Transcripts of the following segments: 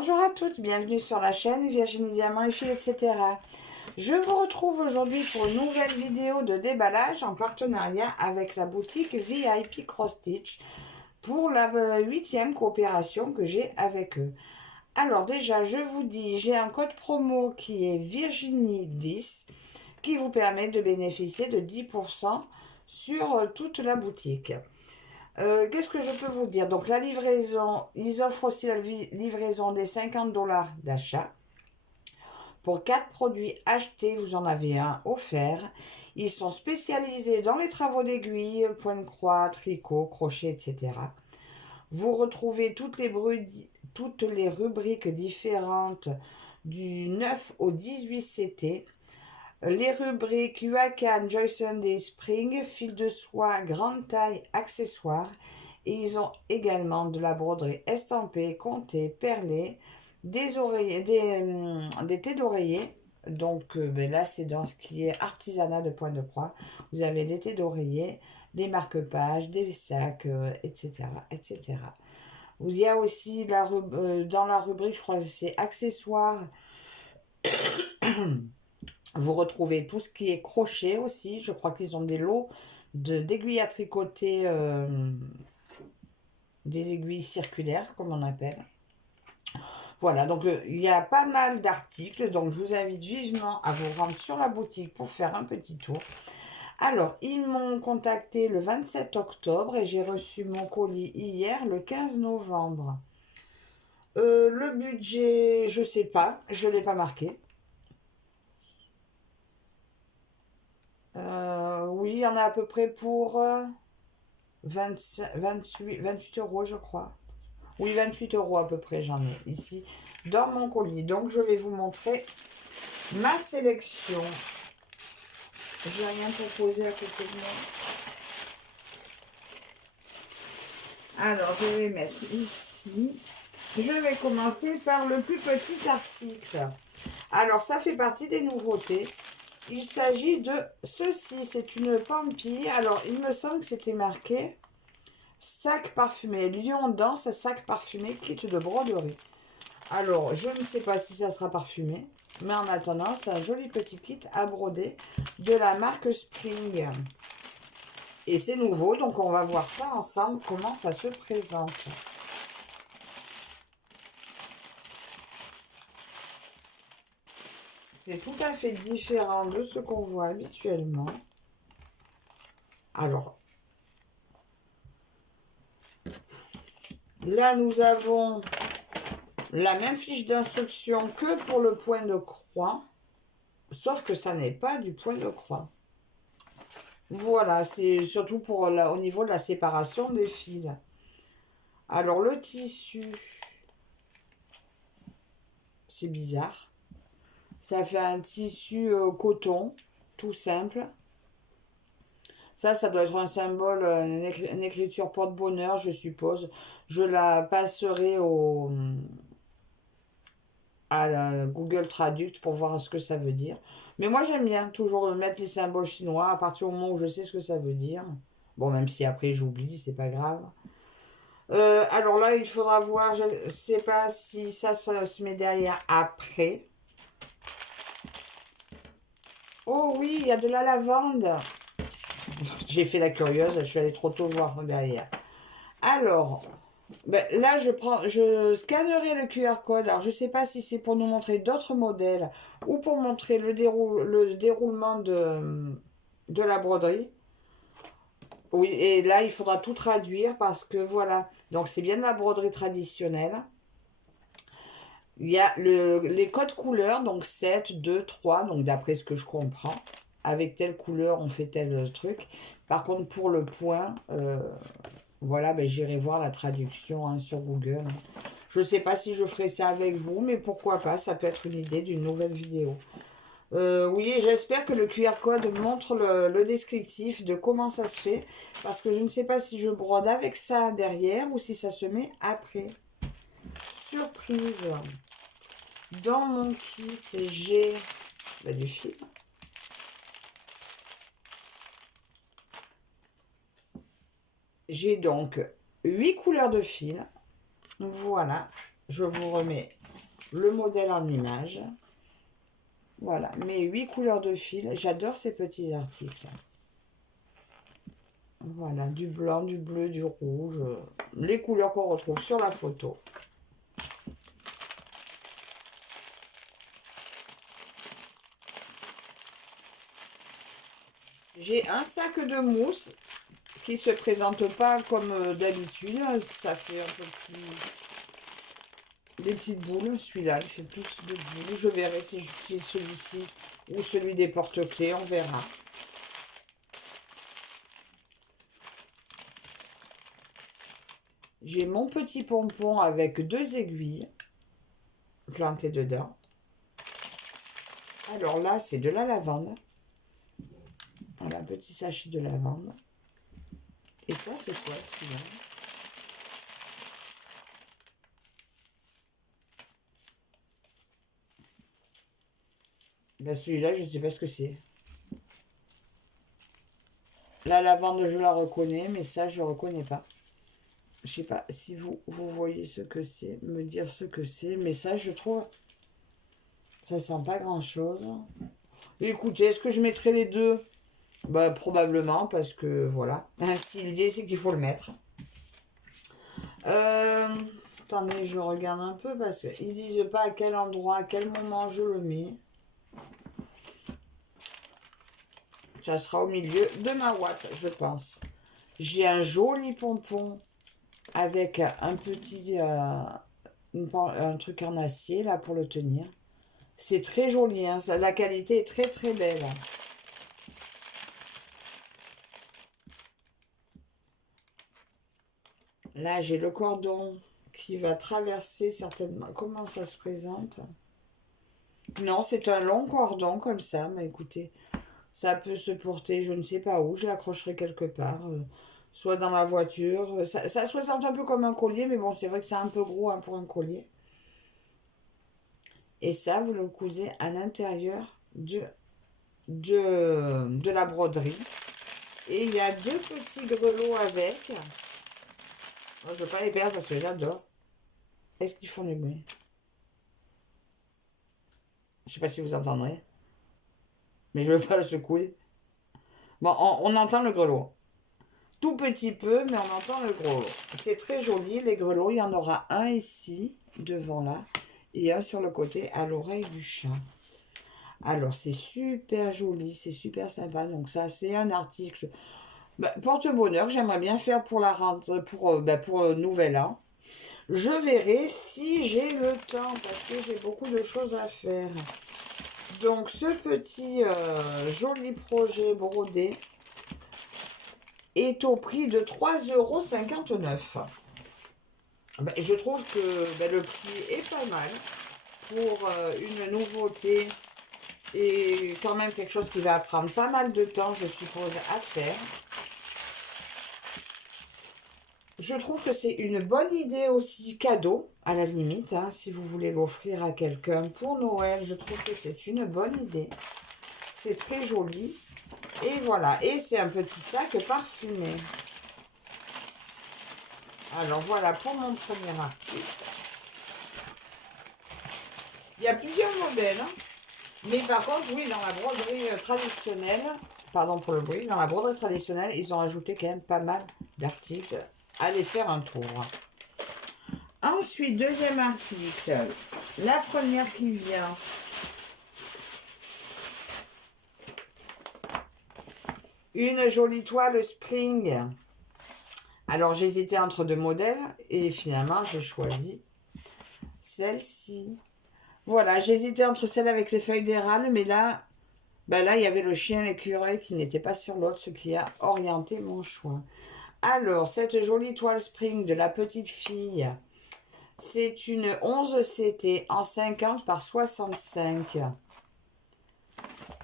Bonjour à toutes, bienvenue sur la chaîne Virginie Diamant et Fil, etc. Je vous retrouve aujourd'hui pour une nouvelle vidéo de déballage en partenariat avec la boutique VIP Cross Stitch pour la 8e coopération que j'ai avec eux. Alors déjà, je vous dis, j'ai un code promo qui est Virginie10 qui vous permet de bénéficier de 10% sur toute la boutique. Qu'est-ce que je peux vous dire? Donc la livraison, ils offrent aussi la livraison des 50 $ d'achat. Pour 4 produits achetés, vous en avez un offert. Ils sont spécialisés dans les travaux d'aiguille, point de croix, tricot, crochet, etc. Vous retrouvez toutes les rubriques différentes du 9 au 18 CT. Les rubriques Huacan, Joy Sunday, Spring, fil de soie, grande taille, accessoires. Et ils ont également de la broderie estampée, comptée, perlée, des oreillers, des thés d'oreiller. Donc là, c'est dans ce qui est artisanat de point de croix. Vous avez les thés d'oreiller, les marque-pages, des sacs, etc., etc. Il y a aussi dans la rubrique, je crois que c'est accessoires. Vous retrouvez tout ce qui est crochet aussi. Je crois qu'ils ont des lots d'aiguilles à tricoter, des aiguilles circulaires, comme on appelle. Voilà, donc il y a pas mal d'articles. Donc je vous invite vivement à vous rendre sur la boutique pour faire un petit tour. Alors, ils m'ont contacté le 27 octobre et j'ai reçu mon colis hier, le 15 novembre. Le budget, je sais pas, je ne l'ai pas marqué. Oui, il y en a à peu près pour 28 euros, je crois. Oui, 28 euros à peu près, j'en ai ici dans mon colis. Donc, je vais vous montrer ma sélection. Je n'ai rien proposé à côté de moi. Alors, je vais mettre ici. Je vais commencer par le plus petit article. Alors, ça fait partie des nouveautés. Il s'agit de ceci. C'est une pampille. Alors, il me semble que c'était marqué sac parfumé. Lion Danse, sac parfumé, kit de broderie. Alors, je ne sais pas si ça sera parfumé. Mais en attendant, c'est un joli petit kit à broder de la marque Spring. Et c'est nouveau, donc on va voir ça ensemble, comment ça se présente. C'est tout à fait différent de ce qu'on voit habituellement. Alors, là, nous avons la même fiche d'instruction que pour le point de croix, sauf que ça n'est pas du point de croix. Voilà, c'est surtout pour au niveau de la séparation des fils. Alors, le tissu, c'est bizarre. Ça fait un tissu coton, tout simple. Ça doit être un symbole, une écriture porte-bonheur, je suppose. Je la passerai à Google Traduct pour voir ce que ça veut dire. Mais moi, j'aime bien toujours mettre les symboles chinois à partir du moment où je sais ce que ça veut dire. Bon, même si après j'oublie, c'est pas grave. Alors là, il faudra voir, je ne sais pas si ça se met derrière après. Oh oui, il y a de la lavande. J'ai fait la curieuse, je suis allée trop tôt voir derrière. Alors, ben, là, je scannerai le QR code. Alors, je ne sais pas si c'est pour nous montrer d'autres modèles ou pour montrer le déroulement de la broderie. Oui, et là, il faudra tout traduire parce que voilà. Donc, c'est bien de la broderie traditionnelle. Il y a les codes couleurs, donc 7, 2, 3, donc d'après ce que je comprends. Avec telle couleur, on fait tel truc. Par contre, pour le point, voilà, ben, j'irai voir la traduction hein, sur Google. Je ne sais pas si je ferai ça avec vous, mais pourquoi pas, ça peut être une idée d'une nouvelle vidéo. Oui, j'espère que le QR code montre le descriptif de comment ça se fait, parce que je ne sais pas si je brode avec ça derrière ou si ça se met après. Surprise! Dans mon kit, j'ai du fil. J'ai donc 8 couleurs de fil. Voilà, je vous remets le modèle en image. Voilà, mes 8 couleurs de fil. J'adore ces petits articles. Voilà, du blanc, du bleu, du rouge. Les couleurs qu'on retrouve sur la photo. J'ai un sac de mousse qui se présente pas comme d'habitude. Ça fait un peu plus... des petites boules. Celui-là, il fait plus de boules. Je verrai si j'utilise celui-ci ou celui des porte-clés. On verra. J'ai mon petit pompon avec 2 aiguilles plantées dedans. Alors là, c'est de la lavande. Voilà, un petit sachet de lavande. Et ça, c'est quoi celui-là? Ben, celui-là, je ne sais pas ce que c'est. La lavande, je la reconnais, mais ça, je ne reconnais pas. Je sais pas si vous voyez ce que c'est, me dire ce que c'est. Mais ça, je trouve, ça sent pas grand-chose. Écoutez, est-ce que je mettrai les deux? Bah, probablement, parce que, voilà. Si l'idée, c'est qu'il faut le mettre. Attendez, je regarde un peu, parce qu'ils disent pas à quel endroit, à quel moment je le mets. Ça sera au milieu de ma ouate, je pense. J'ai un joli pompon avec un petit... un truc en acier, là, pour le tenir. C'est très joli, hein. La qualité est très, très belle. Là, j'ai le cordon qui va traverser certainement... Comment ça se présente? Non, c'est un long cordon comme ça. Mais écoutez, ça peut se porter, je ne sais pas où. Je l'accrocherai quelque part. Soit dans ma voiture. Ça se présente un peu comme un collier, mais bon, c'est vrai que c'est un peu gros, hein, pour un collier. Et ça, vous le cousez à l'intérieur de la broderie. Et il y a 2 petits grelots avec. Moi, je ne veux pas les perdre parce que j'adore. Est-ce qu'ils font du bruit? Je ne sais pas si vous entendrez. Mais je ne veux pas le secouer. Bon, on entend le grelot. Tout petit peu, mais on entend le grelot. C'est très joli, les grelots. Il y en aura un ici, devant là. Et un sur le côté, à l'oreille du chat. Alors, c'est super joli, c'est super sympa. Donc ça, c'est un article porte-bonheur que j'aimerais bien faire pour la rentrée, pour Nouvel An. Je verrai si j'ai le temps, parce que j'ai beaucoup de choses à faire. Donc, ce petit joli projet brodé est au prix de 3,59 €. Je trouve que le prix est pas mal pour une nouveauté et quand même quelque chose qui va prendre pas mal de temps, je suppose, à faire. Je trouve que c'est une bonne idée aussi cadeau, à la limite, hein, si vous voulez l'offrir à quelqu'un pour Noël. Je trouve que c'est une bonne idée. C'est très joli. Et voilà, et c'est un petit sac parfumé. Alors voilà pour mon premier article. Il y a plusieurs modèles, hein. Mais par contre, oui, dans la broderie traditionnelle, pardon pour le bruit, dans la broderie traditionnelle, ils ont ajouté quand même pas mal d'articles. Allez faire un tour. Ensuite, deuxième article. La première qui vient. Une jolie toile spring. Alors, j'hésitais entre 2 modèles et finalement, j'ai choisi celle-ci. Voilà, j'hésitais entre celle avec les feuilles d'érable, mais là, là, il y avait le chien l'écureuil qui n'était pas sur l'autre, ce qui a orienté mon choix. Alors, cette jolie toile spring de la petite fille, c'est une 11 CT en 50 par 65.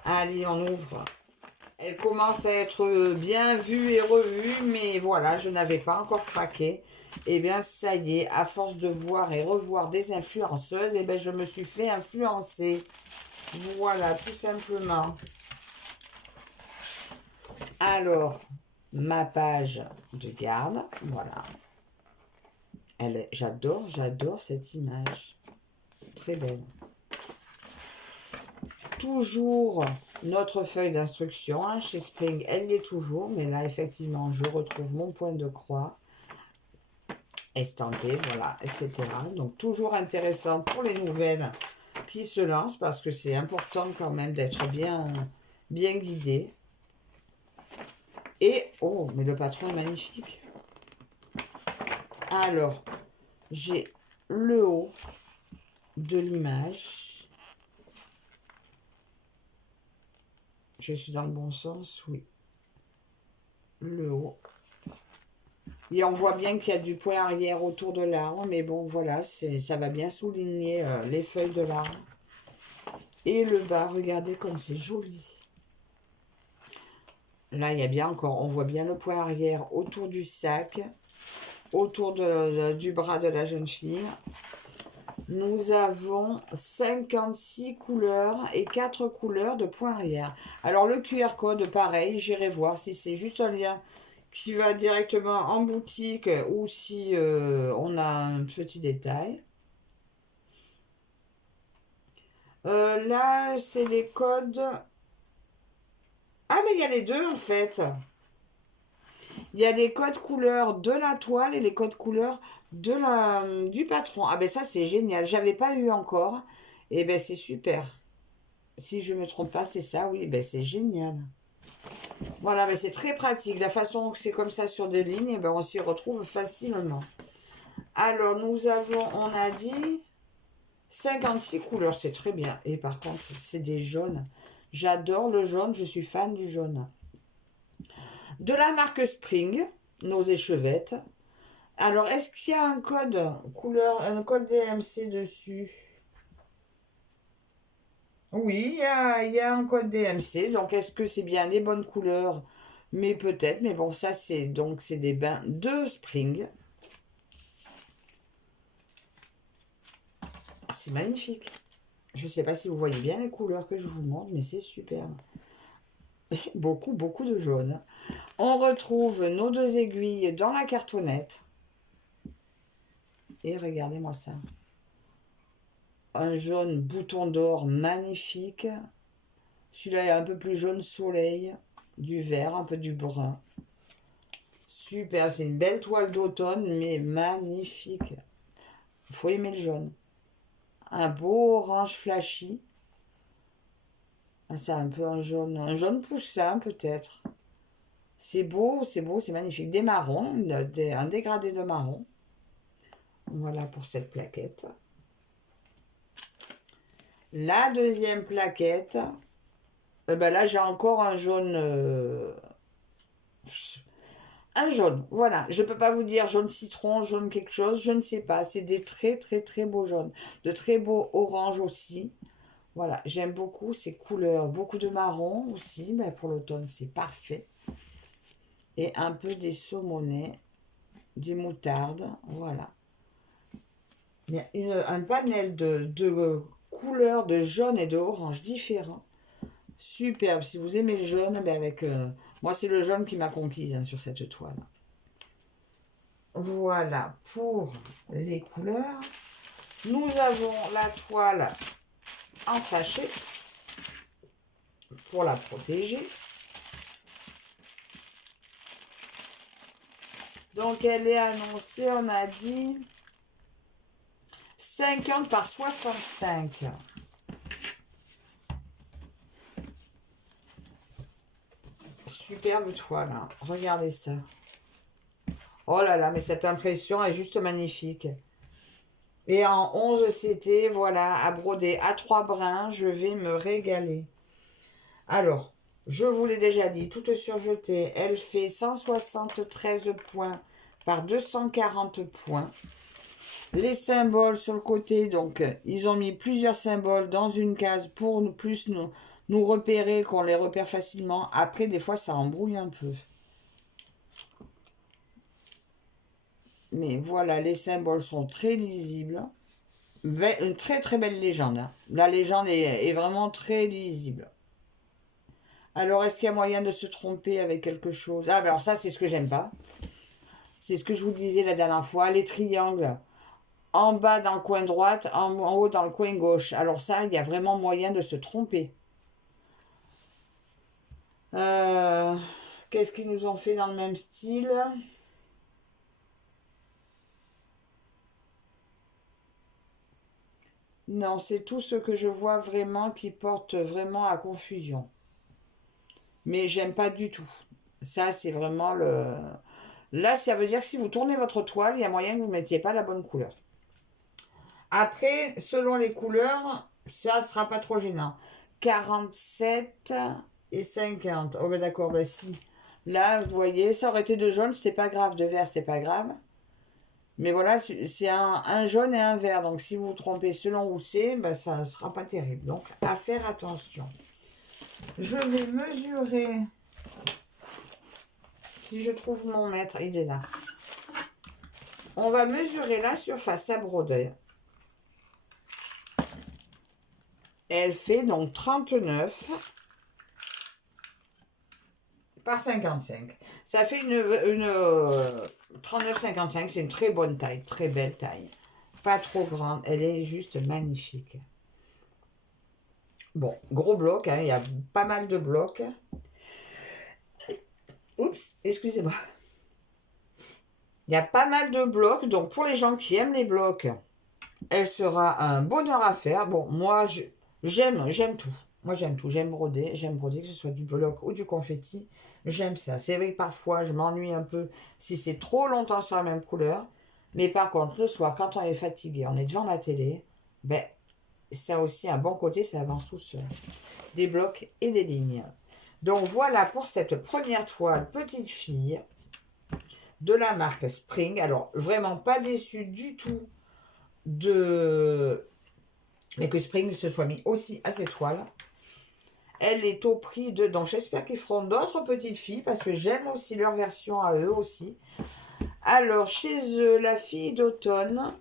Allez, on ouvre. Elle commence à être bien vue et revue, mais voilà, je n'avais pas encore craqué. Et bien, ça y est, à force de voir et revoir des influenceuses, et bien, je me suis fait influencer. Voilà, tout simplement. Alors, ma page de garde, voilà. J'adore cette image. Très belle. Toujours notre feuille d'instruction, hein, chez Spring, elle y est toujours, mais là, effectivement, je retrouve mon point de croix, estampé, voilà, etc. Donc, toujours intéressant pour les nouvelles qui se lancent, parce que c'est important quand même d'être bien, bien guidé. Et, oh, mais le patron est magnifique. Alors, j'ai le haut de l'image. Je suis dans le bon sens, oui. Le haut. Et on voit bien qu'il y a du point arrière autour de l'arbre, mais bon, voilà, ça va bien souligner les feuilles de l'arbre. Et le bas, regardez comme c'est joli. Là, il y a bien encore, on voit bien le point arrière autour du sac, autour du bras de la jeune fille. Nous avons 56 couleurs et 4 couleurs de point arrière. Alors, le QR code, pareil, j'irai voir si c'est juste un lien qui va directement en boutique ou si on a un petit détail. Là, c'est des codes... Ah, mais il y a les deux, en fait. Il y a des codes couleurs de la toile et les codes couleurs du patron. Ah, ben ça, c'est génial. J'avais pas eu encore. Et ben, c'est super. Si je me trompe pas, c'est ça, oui. Ben, c'est génial. Voilà, ben, c'est très pratique. La façon que c'est comme ça sur des lignes, eh ben, on s'y retrouve facilement. Alors, nous avons, on a dit 56 couleurs. C'est très bien. Et par contre, c'est des jaunes. J'adore le jaune. Je suis fan du jaune. De la marque Spring, nos échevettes. Alors, est-ce qu'il y a un code couleur, un code DMC dessus? Oui, il y a un code DMC. Donc, est-ce que c'est bien les bonnes couleurs? Mais peut-être. Mais bon, ça, c'est des bains de Spring. C'est magnifique. Je ne sais pas si vous voyez bien les couleurs que je vous montre, mais c'est superbe. Beaucoup, beaucoup de jaune. On retrouve nos deux aiguilles dans la cartonnette. Et regardez-moi ça. Un jaune bouton d'or magnifique. Celui-là est un peu plus jaune soleil. Du vert, un peu du brun. Super, c'est une belle toile d'automne, mais magnifique. Il faut aimer le jaune. Un beau orange flashy. C'est un peu un jaune poussin peut-être. C'est beau, c'est magnifique. Des marrons, un dégradé de marron. Voilà pour cette plaquette. La deuxième plaquette, ben là j'ai encore un jaune. Un jaune, voilà. Je ne peux pas vous dire jaune citron, jaune quelque chose, je ne sais pas. C'est des très très très beaux jaunes. De très beaux oranges aussi. Voilà, j'aime beaucoup ces couleurs. Beaucoup de marron aussi. Ben pour l'automne, c'est parfait. Et un peu des saumonais, du moutarde. Voilà. Il y a un panel de couleurs de jaune et de orange différents. Superbe. Si vous aimez le jaune, ben avec... moi, c'est le jaune qui m'a conquise hein, sur cette toile. Voilà pour les couleurs. Nous avons la toile en sachet pour la protéger. Donc, elle est annoncée, on a dit, 50 par 65. Superbe toile, hein. Regardez ça. Oh là là, mais cette impression est juste magnifique. Et en 11 CT, voilà, à broder à 3 brins, je vais me régaler. Alors, je vous l'ai déjà dit, toute surjetée, elle fait 173 points par 240 points. Les symboles sur le côté, donc, ils ont mis plusieurs symboles dans une case pour plus nous repérer, qu'on les repère facilement. Après, des fois, ça embrouille un peu. Mais voilà, les symboles sont très lisibles. Une très très belle légende. Hein. La légende est vraiment très lisible. Alors, est-ce qu'il y a moyen de se tromper avec quelque chose? Ah, ben alors ça, c'est ce que j'aime pas. C'est ce que je vous disais la dernière fois. Les triangles en bas dans le coin droit, en haut dans le coin gauche. Alors ça, il y a vraiment moyen de se tromper. Qu'est-ce qu'ils nous ont fait dans le même style? Non, c'est tout ce que je vois vraiment qui porte vraiment à confusion. Mais j'aime pas du tout. Ça, c'est vraiment le... Là, ça veut dire que si vous tournez votre toile, il y a moyen que vous ne mettiez pas la bonne couleur. Après, selon les couleurs, ça ne sera pas trop gênant. 47 et 50. Oh ben d'accord, ben si. Là, vous voyez, ça aurait été de jaune, c'est pas grave. De vert, c'est pas grave. Mais voilà, c'est un jaune et un vert. Donc si vous vous trompez selon où c'est, ben, ça ne sera pas terrible. Donc à faire attention. Je vais mesurer. Si je trouve mon mètre, il est là. On va mesurer la surface à broder. Elle fait donc 39 par 55. Ça fait une 39,55. C'est une très bonne taille, très belle taille. Pas trop grande, elle est juste magnifique. Bon, gros bloc, hein, il y a pas mal de blocs. Oups, excusez-moi. Il y a pas mal de blocs, donc pour les gens qui aiment les blocs, elle sera un bonheur à faire. Bon, moi, j'aime tout. Moi, j'aime tout. J'aime broder, que ce soit du bloc ou du confetti. J'aime ça. C'est vrai que parfois, je m'ennuie un peu si c'est trop longtemps sur la même couleur. Mais par contre, le soir, quand on est fatigué, on est devant la télé, ben, ça a aussi un bon côté, ça avance tout seul. Des blocs et des lignes. Donc voilà pour cette première toile petite fille de la marque Spring. Alors vraiment pas déçu du tout mais que Spring se soit mis aussi à cette toile. Elle est au prix de... Donc j'espère qu'ils feront d'autres petites filles parce que j'aime aussi leur version à eux aussi. Alors chez eux, la fille d'automne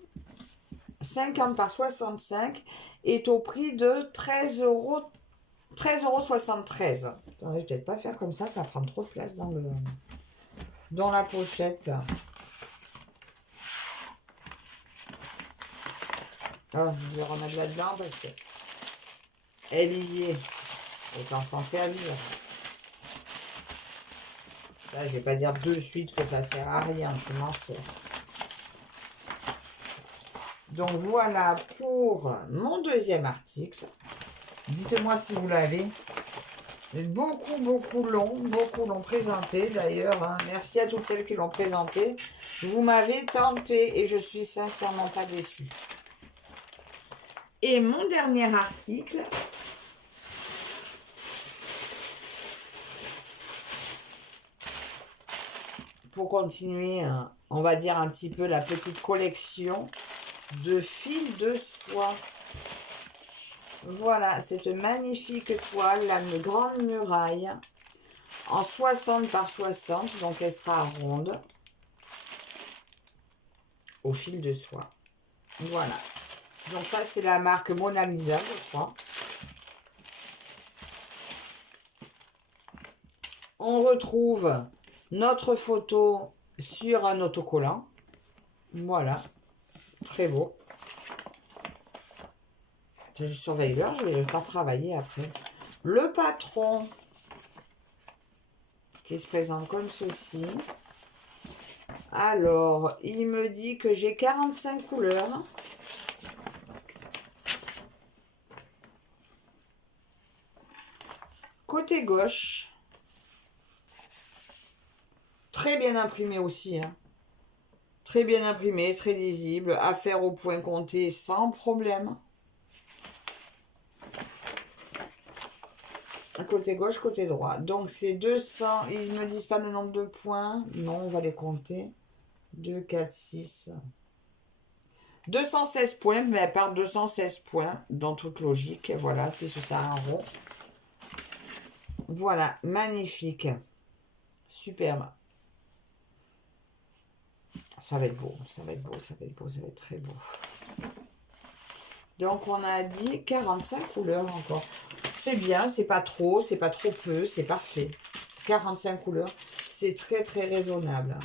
50 par 65 est au prix de 13,73 €. Attendez, je vais peut-être pas faire comme ça prend trop de place dans la pochette. Oh, je vais remettre là-dedans parce que elle y est. Autant s'en servir. Là, je vais pas dire de suite que ça sert à rien, je m'en sers. Donc voilà pour mon deuxième article. Dites-moi si vous l'avez. Beaucoup l'ont présenté d'ailleurs. Hein. Merci à toutes celles qui l'ont présenté. Vous m'avez tenté et je suis sincèrement pas déçue. Et mon dernier article, pour continuer, on va dire un petit peu la petite collection de fils de soie. Voilà, cette magnifique toile, la grande muraille, en 60 par 60, donc elle sera ronde, au fil de soie. Voilà. Donc ça, c'est la marque Mona Lisa, je crois. On retrouve notre photo sur un autocollant. Voilà. Très beau. Je surveille l'heure, je vais pas travailler après. Le patron qui se présente comme ceci. Alors, il me dit que j'ai 45 couleurs. Côté gauche, très bien imprimé aussi. Hein. Très bien imprimé, très lisible. À faire au point compté sans problème. Côté gauche, côté droit. Donc c'est 200. Ils ne me disent pas le nombre de points. Non, on va les compter. 2, 4, 6. 216 points, mais à part 216 points, dans toute logique. Voilà, puisque ça a un rond. Voilà, magnifique. Superbe. Ça va être beau, ça va être beau, ça va être beau, ça va être très beau. Donc on a dit 45 couleurs encore. C'est bien, c'est pas trop peu, c'est parfait. 45 couleurs, c'est très très raisonnable.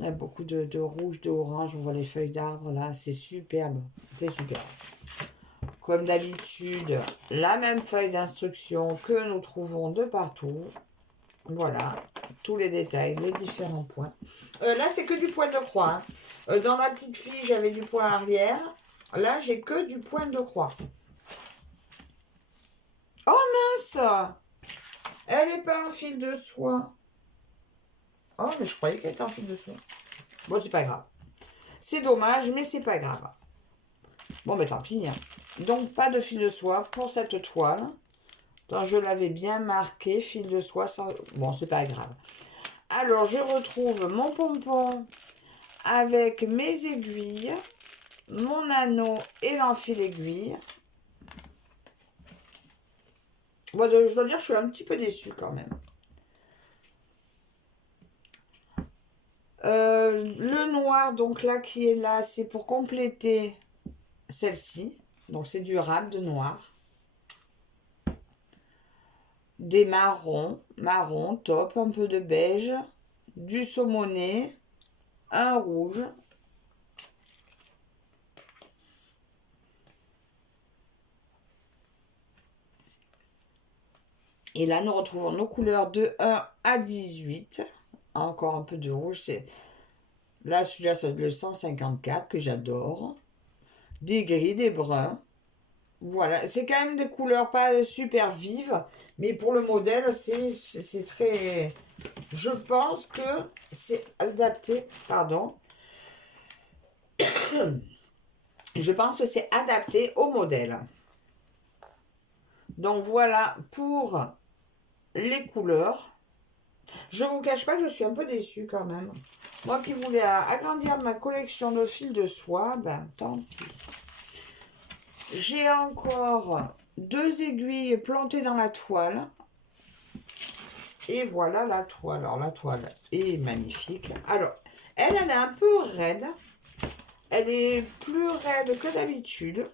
On a beaucoup de rouge, de orange. On voit les feuilles d'arbre là. C'est superbe. C'est super. Comme d'habitude, la même feuille d'instruction que nous trouvons de partout. Voilà, tous les détails, les différents points. Là, c'est que du point de croix. Hein. Dans la petite fille, j'avais du point arrière. Là, j'ai que du point de croix. Oh mince! Elle n'est pas en fil de soie. Oh, mais je croyais qu'elle était en fil de soie. Bon, c'est pas grave. C'est dommage, mais c'est pas grave. Bon, mais tant pis. Hein. Donc, pas de fil de soie pour cette toile. Donc, je l'avais bien marqué, fil de soie. Sans... Bon, c'est pas grave. Alors, je retrouve mon pompon avec mes aiguilles, mon anneau et l'enfil aiguille. Bon, je dois dire que je suis un petit peu déçue quand même. Le noir, donc là, qui est là, c'est pour compléter celle-ci. Donc, c'est du râpe de noir. Des marrons, marron, top, un peu de beige, du saumoné, un rouge. Et là, nous retrouvons nos couleurs de 1 à 18. Encore un peu de rouge. Là, celui-là, c'est le 154 que j'adore. Des gris, des bruns. Voilà, c'est quand même des couleurs pas super vives, mais pour le modèle, c'est très... Je pense que c'est adapté, pardon. Je pense que c'est adapté au modèle. Donc voilà pour les couleurs. Je ne vous cache pas que je suis un peu déçue quand même. Moi qui voulais agrandir ma collection de fils de soie, ben tant pis. J'ai encore 2 aiguilles plantées dans la toile. Et voilà la toile. Alors la toile est magnifique. Alors, elle est un peu raide. Elle est plus raide que d'habitude.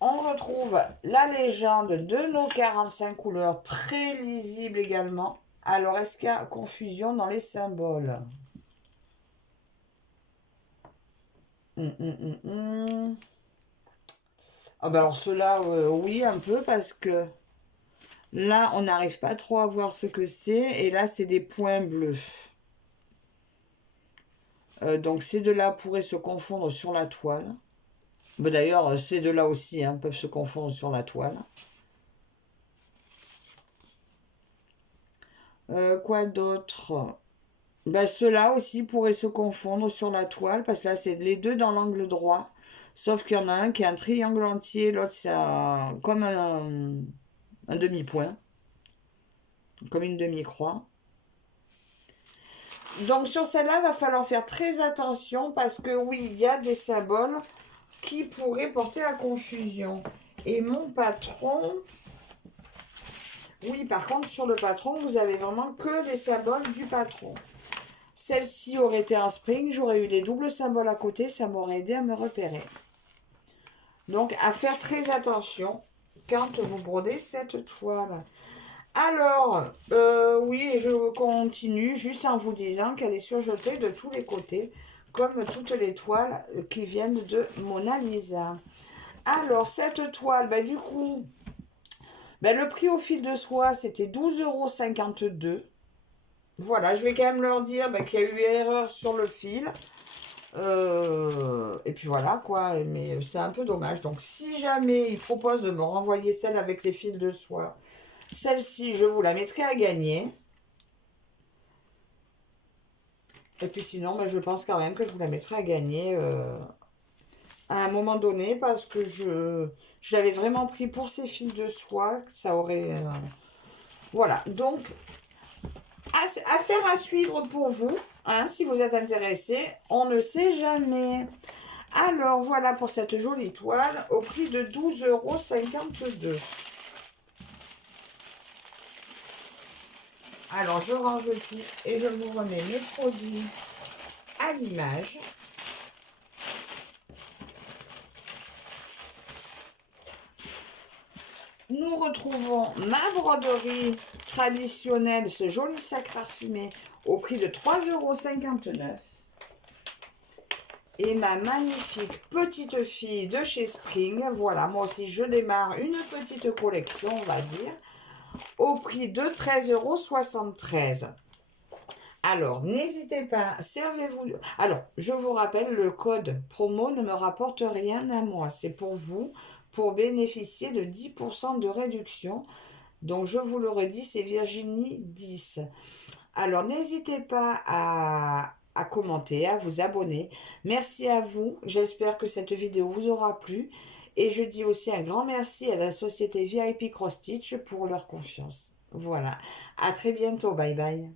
On retrouve la légende de nos 45 couleurs, très lisible également. Alors, est-ce qu'il y a confusion dans les symboles? Ah ben alors ceux-là, oui, un peu, parce que là, on n'arrive pas trop à voir ce que c'est. Et là, c'est des points bleus. Donc, ces deux-là pourraient se confondre sur la toile. Mais d'ailleurs, ces deux-là aussi hein, peuvent se confondre sur la toile. Quoi d'autre? Ben, ceux-là aussi pourraient se confondre sur la toile, parce que là, c'est les deux dans l'angle droit. Sauf qu'il y en a un qui est un triangle entier, l'autre, c'est comme un demi-point. Comme une demi-croix. Donc, sur celle-là, il va falloir faire très attention, parce que oui, il y a des symboles qui pourraient porter à confusion. Et mon patron... Oui, par contre, sur le patron, vous avez vraiment que les symboles du patron. Celle-ci aurait été un spring, j'aurais eu les doubles symboles à côté, ça m'aurait aidé à me repérer. Donc, à faire très attention quand vous brodez cette toile. Alors, oui, je continue juste en vous disant qu'elle est surjetée de tous les côtés, comme toutes les toiles qui viennent de Mona Lisa. Alors, cette toile, ben, du coup, ben, le prix au fil de soie, c'était 12,52 €. Voilà, je vais quand même leur dire ben, qu'il y a eu erreur sur le fil. Et puis voilà, quoi. Mais c'est un peu dommage. Donc, si jamais ils proposent de me renvoyer celle avec les fils de soie, celle-ci, je vous la mettrai à gagner. Et puis sinon, ben, je pense quand même que je vous la mettrai à gagner à un moment donné, parce que je l'avais vraiment pris pour ces fils de soie, que ça aurait... Voilà, donc, affaire à suivre pour vous, hein, si vous êtes intéressé, on ne sait jamais. Alors, voilà pour cette jolie toile, au prix de 12,52 €. Alors, je range tout et je vous remets mes produits à l'image. Nous retrouvons ma broderie traditionnelle, ce joli sac parfumé, au prix de 3,59 €. Et ma magnifique petite fille de chez Spring. Voilà, moi aussi je démarre une petite collection, on va dire, au prix de 13,73 €. Alors, n'hésitez pas, servez-vous. Alors, je vous rappelle, le code promo ne me rapporte rien à moi. C'est pour vous, pour bénéficier de 10% de réduction. Donc, je vous le redis, c'est Virginie 10. Alors, n'hésitez pas à commenter, à vous abonner. Merci à vous. J'espère que cette vidéo vous aura plu. Et je dis aussi un grand merci à la société VIP Cross Stitch pour leur confiance. Voilà. À très bientôt. Bye bye.